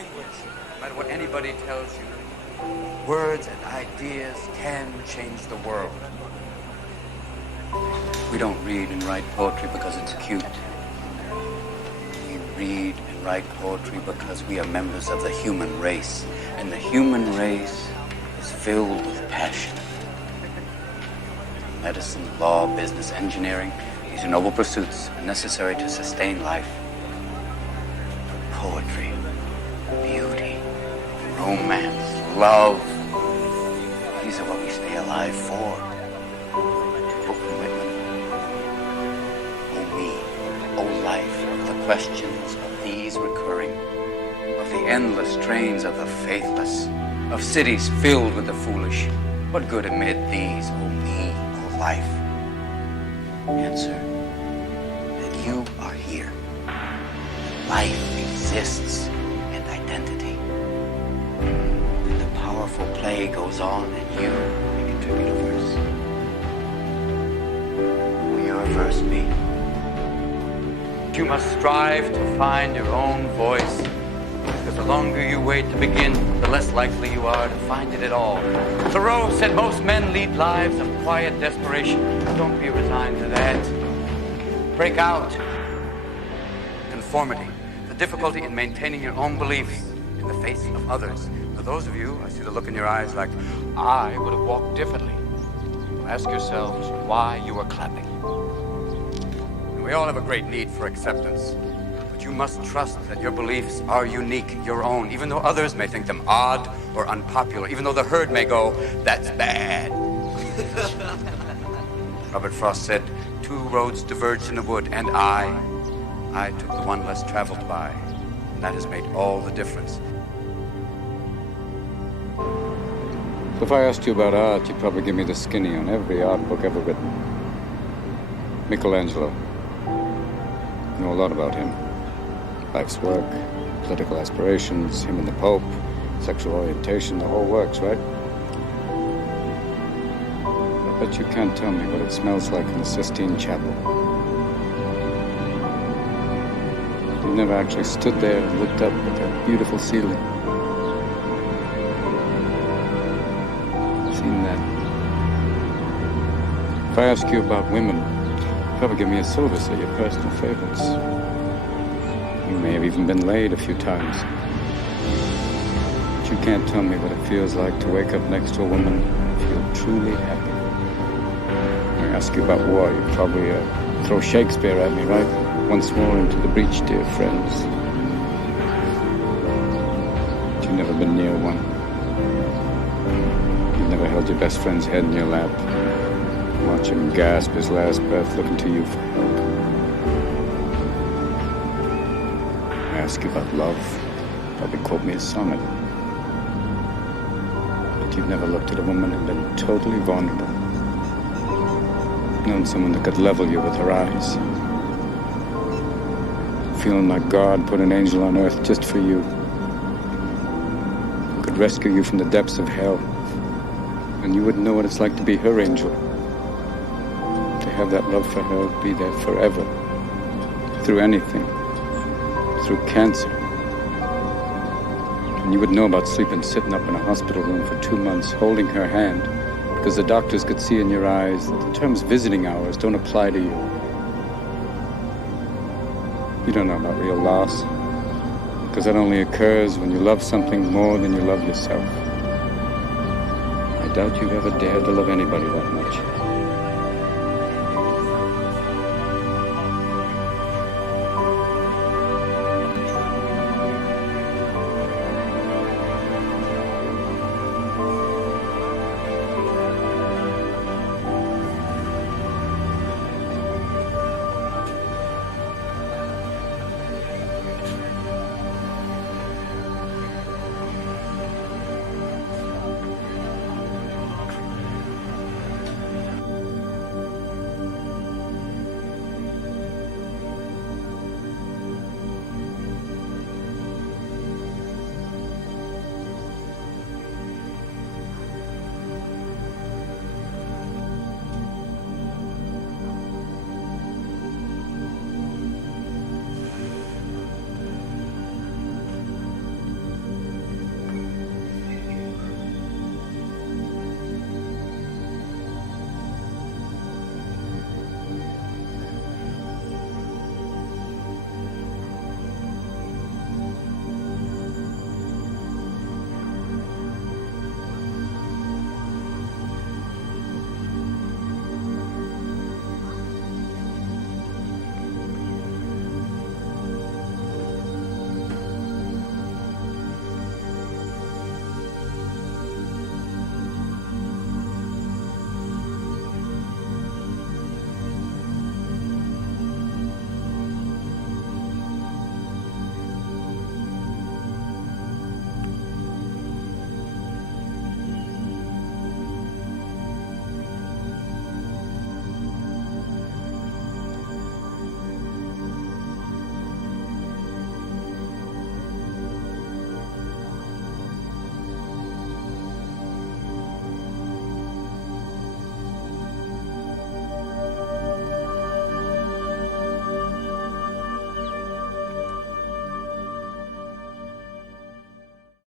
language. No matter what anybody tells you, words and ideas can change the world. We don't read and write poetry because it's cute. We read and write poetry because we are members of the human race. And the human race is filled with passion. Medicine, law, business, engineering, these are noble pursuits necessary to sustain life. Poetry, beauty, romance, love, these are what we stay alive for. Open Whitman. Oh me, oh life, the questions of these recurring, of the endless trains of the faithless, of cities filled with the foolish. What good amid these, oh me, oh life? Answer, that you are here. Life exists and identity. And the powerful play goes on and you may contribute a verse. Will your verse be? You must strive to find your own voice. Because the longer you wait to begin, the less likely you are to find it at all. Thoreau said most men lead lives of quiet desperation. Don't be resigned to that. Break out. Conformity. The difficulty in maintaining your own beliefs in the face of others. For those of you, I see the look in your eyes like, I would have walked differently. Ask yourselves why you are clapping. And we all have a great need for acceptance. You must trust that your beliefs are unique, your own, even though others may think them odd or unpopular, even though the herd may go, that's bad. Robert Frost said, 2 roads diverged in the wood, and I took the one less traveled by. And that has made all the difference. If I asked you about art, you'd probably give me the skinny on every art book ever written. Michelangelo. I know a lot about him. Life's work, political aspirations, him and the Pope, sexual orientation, the whole works, right? I bet you can't tell me what it smells like in the Sistine Chapel. You've never actually stood there and looked up at that beautiful ceiling. Seen that. If I ask you about women, you'd probably give me a Silverser, your personal favorites. You may have even been laid a few times. But you can't tell me what it feels like to wake up next to a woman and feel truly happy. When I ask you about war, you'd probably throw Shakespeare at me, right? Once more into the breach, dear friends. But you've never been near one. You've never held your best friend's head in your lap. Watch him gasp his last breath, looking to you for help. Ask you about love, probably quote me a sonnet. But you've never looked at a woman and been totally vulnerable. Known someone that could level you with her eyes. Feeling like God put an angel on earth just for you. Who could rescue you from the depths of hell. And you wouldn't know what it's like to be her angel. To have that love for her, be there forever. Through anything. Through cancer. And you would know about sleeping sitting up in a hospital room for 2 months, holding her hand, because the doctors could see in your eyes that the terms visiting hours don't apply to you. You don't know about real loss, because that only occurs when you love something more than you love yourself. I doubt you've ever dared to love anybody that much.